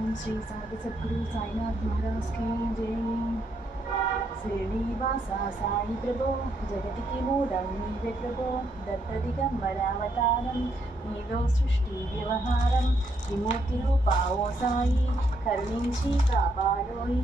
ओम श्री साधु सदगुरु साईनाथ महाराज की जय श्रीनिवासा साई प्रभो जगति की मूलम नीवे प्रभो दत्त दिगंबरावतारम नीलो सृष्टि व्यवहारम विमूर्ति रूपाओ साई करुणिंची कापालोई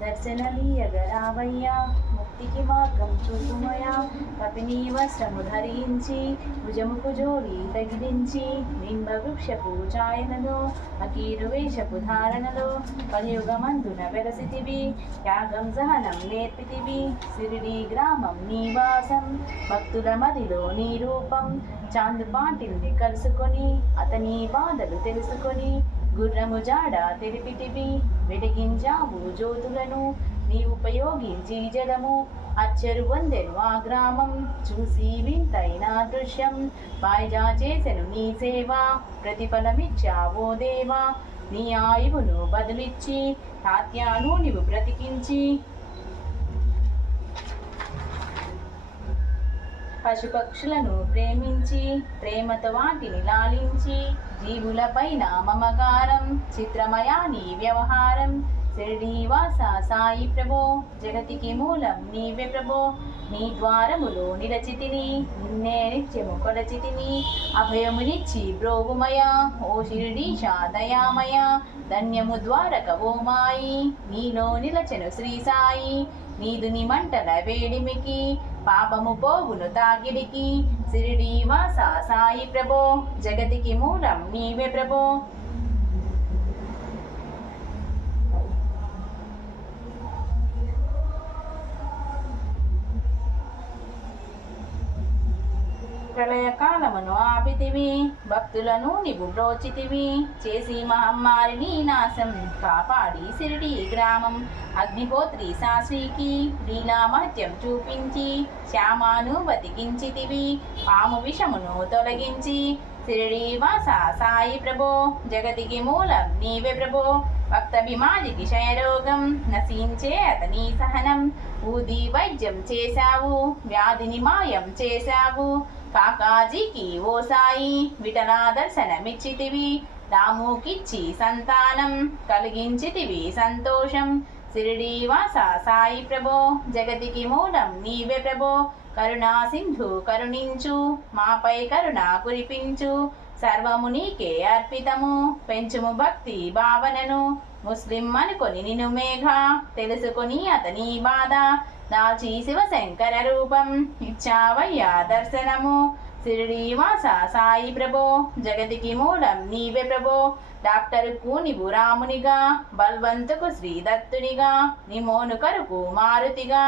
దర్శనమీయగరావయ్యా ముక్తికి మార్గం చూపుమయా కపిని వస్త్రము ధరించి భుజముకు జోడి తగిలించి నింబ వృక్షపు ఛాయనలో అకీరు వేషపు ధారణలో కలియుగమందున వెలసితివి త్యాగం సహనం నేర్పితివి సిరిడి గ్రామం నీవాసం భక్తుల మదిలో నీ రూపం చాందు పాటిల్ని కలుసుకొని అతని బాధలు తెలుసుకొని గుర్రము జాడ తెలిపితివి వెలిగించావు జ్యోతులను నీ ఉపయోగించి జలము. అచ్చరు వందెను ఆ గ్రామం. చూసి వింతైన దృశ్యం. పాయిజా చేసెను నీ సేవ. ప్రతిఫలమిచ్చావో దేవా. నీ ఆయువును బదులిచ్చి తాత్యాను నీవు బ్రతికించి. పశుపక్షులను ప్రేమించి ప్రేమతో వాటిని లాలించి. జీవులపైన చిత్రమయా నీ వ్యవహారం. శ్రీనివాస సాయి ప్రభో జగతికి మూలం నీవే ప్రభో. నీ ద్వారములో నిలచితిని నిన్నే నిత్యము కొలచితిని. అభయమునిచ్చి బ్రోగుమయ ఓ శిరిడీశ దయామయ. ధన్యము ద్వారక ఓ మాయి నీలో నిలచెను శ్రీ సాయి. నీదుని మంటల వేడిమికి పాపము పోవును తాకిడికి సిరిడీవా సాయి ప్రభో. జగతికి మూలం నీవే ప్రభో. ప్రళయకాలమును ఆపితివి. భక్తులను నీవు బ్రోచితివి చేసి మహమ్మారిని నాశం కాపాడి సిరిడి గ్రామం. అగ్నిహోత్రి శాస్త్రికి లీలామహత్యం చూపించి శ్యామాను బతికించితివి. పాము విషమును తొలగించి సిరిడి సాయి ప్రభో. జగతికి మూలం నీవే ప్రభో. భక్తభిమాజికి క్షయరోగం నశించే అతని సహనం. ఊది వైద్యం చేశావు. వ్యాధిని మాయం చేశావు. కాకాజీకి ఓ సాయి విటనా దర్శనమిచ్చితివి దాముకిచ్చి సంతానం కలిగించితివి సంతోషం. సిరిడి సాయి ప్రభో. జగతికి మూలం నీవే ప్రభో. కరుణా సింధు కరుణించు. మాపై కరుణ కురిపించు. సర్వము నీకే అర్పితము. పెంచుము భక్తి భావనను. ముస్లిం అనుకొని నిను మేఘ తెలుసుకొని అతని బాధ. దాచి శివశంకర రూపం ఇచ్చావయ్యా దర్శనము. సిరిడి సాయి ప్రభో జగతికి మూలం నీవే ప్రభో. డాక్టరుకు నీవు రామునిగా బల్వంతుకు శ్రీ దత్తునిగా నిమోను కరుకు మారుతిగా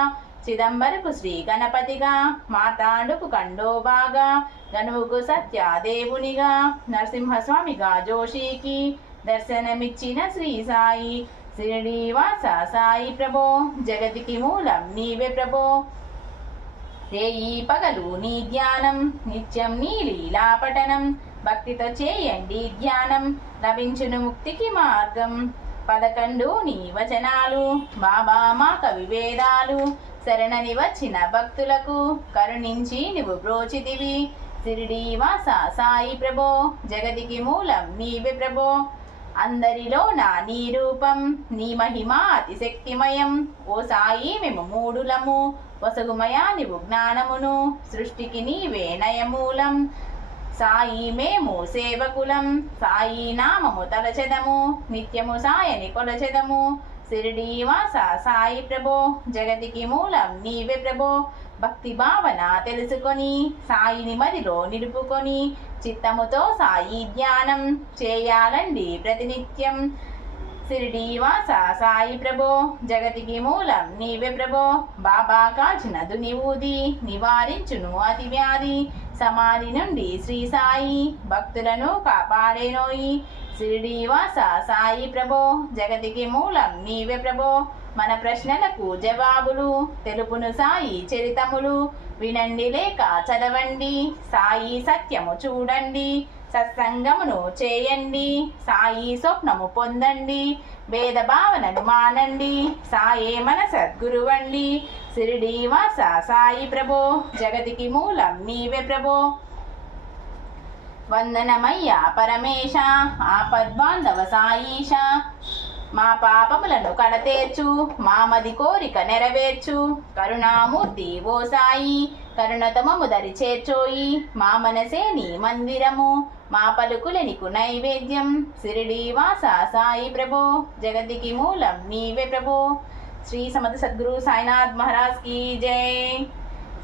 చిదంబరకు శ్రీ గణపతిగా మాతాండుకు కండోబాగా గనువుకు సత్యాదేవునిగా నరసింహస్వామిగా జోషికి దర్శనమిచ్చిన శ్రీ సాయి. శ్రీనివాస సాయి ప్రభో జగతికి మూలం నీవే ప్రభో. రేయి పగలు నీ ధ్యానం నిత్యం నీ లీలాపటనం భక్తితో చేయండి ధ్యానం లభించును ముక్తికి మార్గం. పదకొండు నీ వచనాలు బాబా మా కవి వేదాలు శరణని వచ్చిన భక్తులకు కరుణించి నువ్వు బ్రోచితివి. శిరిడీవాస సాయి ప్రభో జగతికి మూలం నీవే ప్రభో. అందరిలో నా నీ రూపం నీ మహిమ అతిశక్తిమయం. ఓ సాయి మేము మూడులము. వసగుమయా నీవు జ్ఞానమును. సృష్టికి నీవే నయమూలం. సాయి మేము సేవకులం. సాయి నామము తలచెదము. నిత్యము సాయని కొలచెదము. సిరిడి సాయి ప్రభో జగతికి మూలం నీవే ప్రభో. భక్తి భావన తెలుసుకొని సాయిని మదిలో నిలుపుకొని చిత్తముతో సాయి ధ్యానం చేయాలండి ప్రతినిత్యం. సిరిడి సాయి ప్రభో జగతికి మూలం నీవే ప్రభో బాబా కాచినదు దుని నివారించును అతి వ్యాధి సమాధి నుండి శ్రీ సాయి భక్తులను కాపాడేనోయి సిరిడి సాయి ప్రభో జగతికి మూలం నీవే ప్రభో మన ప్రశ్నలకు జవాబులు తెలుపును సాయి చరితములు. వినండి లేక చదవండి సాయి సత్యము చూడండి సత్సంగమును చేయండి సాయి స్వప్నము పొందండి భేద భావనను మానండి సాయే మన సద్గురువండి. సిరిడీవాస సాయి ప్రభో జగతికి మూలం నీవే ప్రభో. వందనమయ్యా పరమేశ ఆపద్బాంధవ సాయిష. మా పాపములను కడతేర్చు మామది కోరిక నెరవేర్చు. కరుణామూర్తి ఓ సాయి కరుణతమము దరి చేర్చోయి మా మనసే నీ మందిరము మా పలుకులనికు నైవేద్యం. సిరిడి వాస సాయి ప్రభో జగతికి మూలం నీవే ప్రభో. శ్రీ సమత సద్గురు సాయినాథ్ మహారాజ్ కీ జై.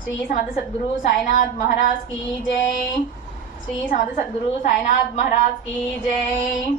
శ్రీ సమత సద్గురు సాయినాథ్ మహారాజ్ కీ జై. శ్రీ సమత సద్గురు సాయినాథ్ మహారాజ్ కీ జై.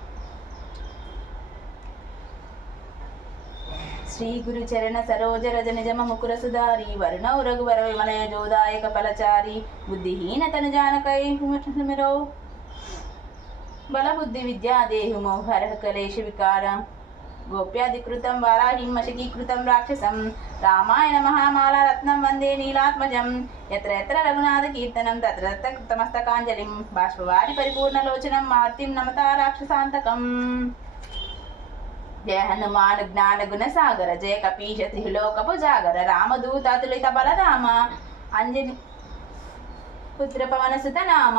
శ్రీ గురు చరణ సరోజ రజ నిజమ ముకుర సుధారి వరుణౌ రఘువర విమలయ జోదాయక ఫలచారి బుద్ధిహీన తను జానకై మిరో బలబుద్ధి విద్యా దేహు మోహర కలేశ వికార. గోప్యాధికృతం వారాహిం మశకీకృతం రాక్షసం. రామాయణ మహామాల రత్నం వందే నీలాత్మజం. ఎత్ర ఎత్ర రఘునాథ కీర్తనం తత్ర తత్ర కృతమస్తకాంజలిం. బాష్పవారి పరిపూర్ణలోచనం మార్తిం నమతా రాక్షసాంతకం. జయ హనుమాన్ జ్ఞాన గుణ సాగర జయ కపీశ త్రిలోకపు జాగర రామదూత తులిత బలరామ అంజని పుత్ర పవన సుత నామ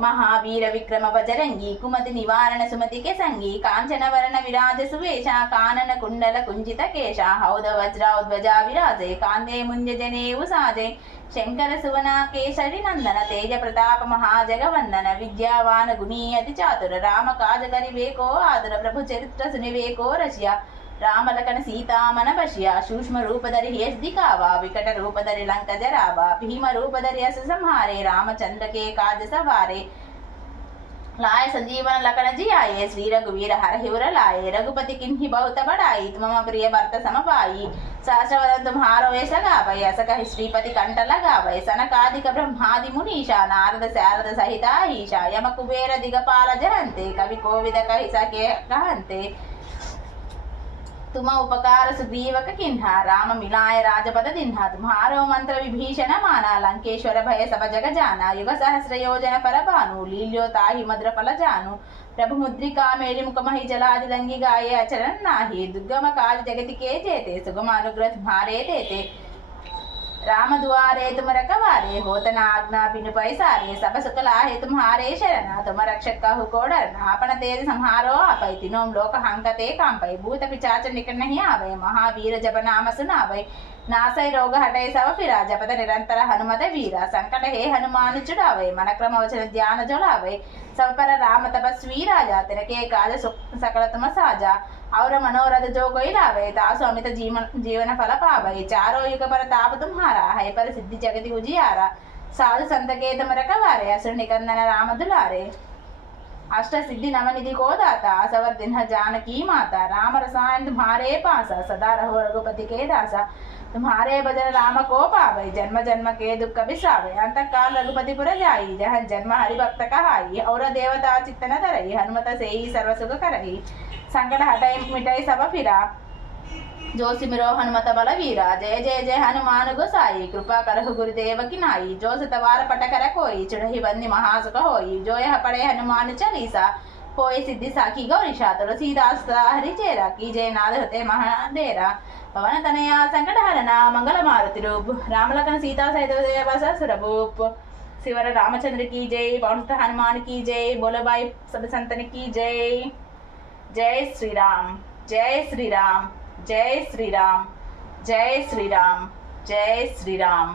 మహావీర విక్రమ బజరంగి కుమతి నివారణ సుమతికే సంగి కాంచనవరణ విరాజ సువేష కానన కుండల కుంజిత కేశ హౌద వజ్రోధ్వజ విరాజే కాందే ముంజ జనేవు సాజే శంకర సువన కేసరి నందన తేజ ప్రతాప మహాజగవందన విద్యావాన గుణీయతి చాతుర రామ కాజగరి వేకో ఆదుర ప్రభు చరిత్ర సునివేకో రష్య రామలకన సీతామన పశ్య సూక్ష్మ రూపధరి హ్యస్దికావా వికట రూపధరి లంకజరావా భీమ రూపధరి అస సంహారే రామచంద్రకే కాజ సవారే सवारे लाए संजीवन लखन जी आए श्री रघुवीर हर हिवर लाए रघुपति किन्ही बहुत बड़ाई तुम प्रिय भरत समपाई सहस्रवदन तुम्हारो ऐस गावै अस कहि श्रीपति कंठ लगावै सनकादिक ब्रह्मादि मुनीषा नारद शारद सहिता ईशा यम कुबेर दिगपाल जहन्ते कवि कोविद कहि सके कहन्ते तुम उपकार सुग्रीवक किन्हा राम मिलाय राजपद दिन्हा तुम्हारो मंत्र विभीषण माना लंकेश्वर भय सब जग जाना युग सहस्र योजन पर भानु लील्यो ताहि मद्र फल जानु प्रभु मुद्रिका मेलि मुख महि जलादि लंगी गाये अचरण नाही दुर्गम काज जगति के जेते सुगम अनुग्रह तुम्हारे देते राम दुआरे तुम रखवारे होत न आज्ञा बिनु पैसारे सब सुख लाहे तुम्हारे शरण तुम रक्षक कहु को डरना अपन तेज संहारो आपै तिनों लोक हंकते कांपै भूत पिचाच निकट नहीं आवे महावीर जप नाम सुनावै नासै रोग हटै सब फिरा जपत निरंतर हनुमत वीरा संकट हे हनुमान चुड़ावै मन क्रम वचन ध्यान जोड़ावै सब पर राम तपस्वी राजा तिनके काज ఔర మనోరథ జోగోయి రావే దాసు అమిత జీవన జీవన ఫల పాబయి చారో యుగ పర తాపతుం హార హైపర సిద్ధి జగతి ఉజియార సాధు సంతకేతమరక వారే అసలు నికందన రామదులారే అష్ట సిద్ధి నవనిధి గోదాత సవర్ధిన జానకీ మాత రామరసాయన భారే పాస సదా రఘు రఘుపతి కేదాస तुम्हारे भजन राम को पावै जन्म जन्म के दुख बिसावे अंत काल रघुपति पुर जाई जह जन्म हरि भक्त कहाई। और देवता चित्तन धरई, हनुमत से ही सर्व सुख करई। संकट हटई, मिटई सब फिरा। जो सिमरो हनुमत बल वीरा जय जय जय, हनुमान गोसाई। कृपा करहु गुरुदेव की नाई जो सतवार पट कर कोई चढ़ी बंदी महासुख होई। जो यह पढ़े हनुमान चालीसा, कोई सिद्धि साखी गौरीशा तुलसीदास सदा हरि चेरा। की जय नाद हते महाडेरा పవనతనయ సంకటహరణ మంగళమారుతి రూప్ రామలకన సీతా సైతదేవాస సురభూప్. శివర రామచంద్రకి జై పౌనస్థ హనుమాన్కి జై బోలబాయి సదసంతనికి జై. జై శ్రీరామ్ జై శ్రీరామ్ జై శ్రీరామ్ జై శ్రీరామ్ జై శ్రీరామ్.